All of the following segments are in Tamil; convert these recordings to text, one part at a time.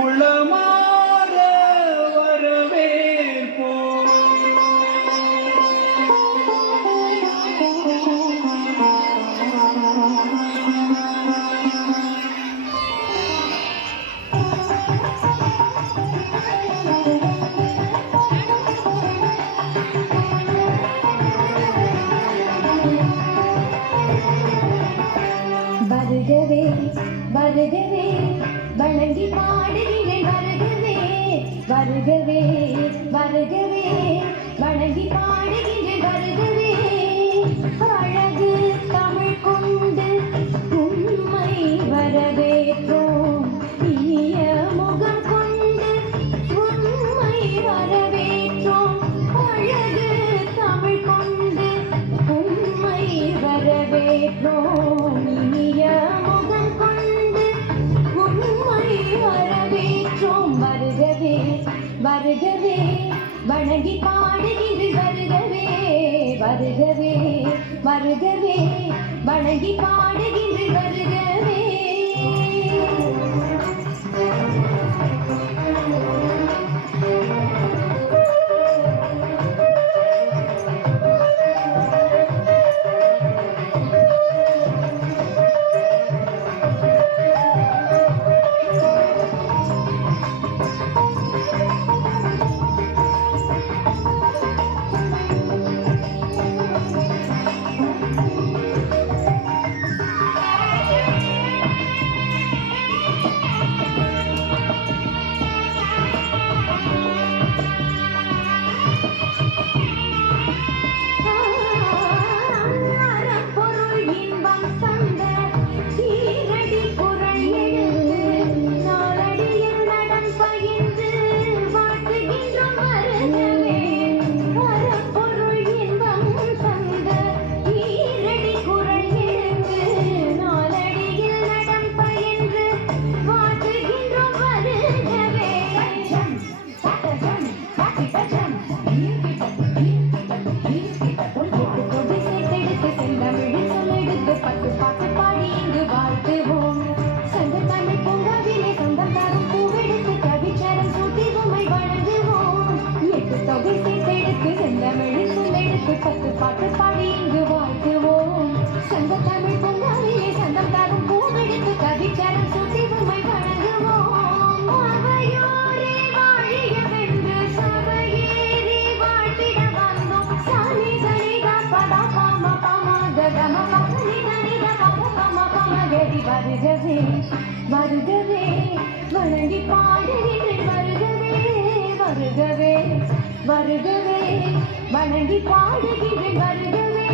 உளமாற வரவேற்போ வருகவே வருகவே வணங்கி பாடுகிறேன் வருகவே வருகவே வருகவே வணங்கி பாடுகிறேன் வருகவே அழகு தமிழ் கொண்டு உண்மை வரவேற்றோம் இனிய முகம் கொண்டு உண்மை வரவேற்றோம் அழகு தமிழ் கொண்டு உண்மை வரவேற்றோம் இனிய முகம் கொண்டு உண்மை வரவேற்றோம் வருகவே வருகவே வணங்கி பாடுகிறேன் வருகவே வருகவே வருகவே வணங்கி பாடுகிறேன் வருகவே பத்து பாட்டு பாடி இங்கு வாழ்த்துவோம் சங்க தமிழ் பொங்காவிலே சந்தம் தாரும் பூவெடுத்து கவிச்சரம் சுத்தி உண்மை வணங்குவோம் அவையோரே வாழியவென்று சபையேறி வாழ்த்திட வந்தோம் சாமி கணித பதா பாம பம கம பமனி கணித பம பம பமகரி வருகவே வருகவே வணங்கி பாடுகிறேன் வருகவே வருகவே வருகவே வணங்கி பாடுகிறேன் வருகவே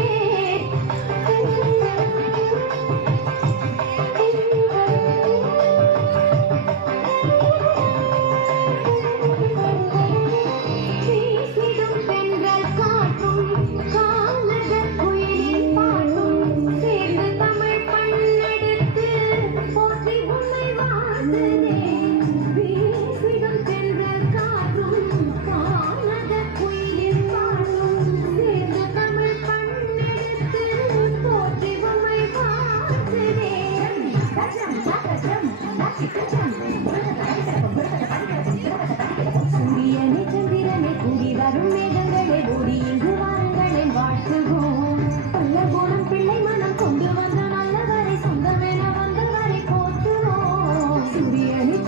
வீசிடும் பெண்கள் காட்டும் கானக குயிலின் பாட்டும் சேர்ந்து தமிழ் பண்ணெடுத்து போற்றி உண்மை வாழ்ந்ததே வீசிடும் பெண்கள் காட்டும் கானக குயிலின் பாட்டும் சேர்ந்து தமிழ் பண்ணெடுத்து போற்றி உண்மை வாழ்ந்ததே சூரியனை சந்திரனை கூடி வரும் மேகங்களை ஓடி இங்கு வாருங்களை வாழ்த்துவோம் பல்ல போலும் பிள்ளை மனம் கொண்டு வந்த நல்லவரை சொந்தமென வந்தவரை போற்றுவோம் சூரியனை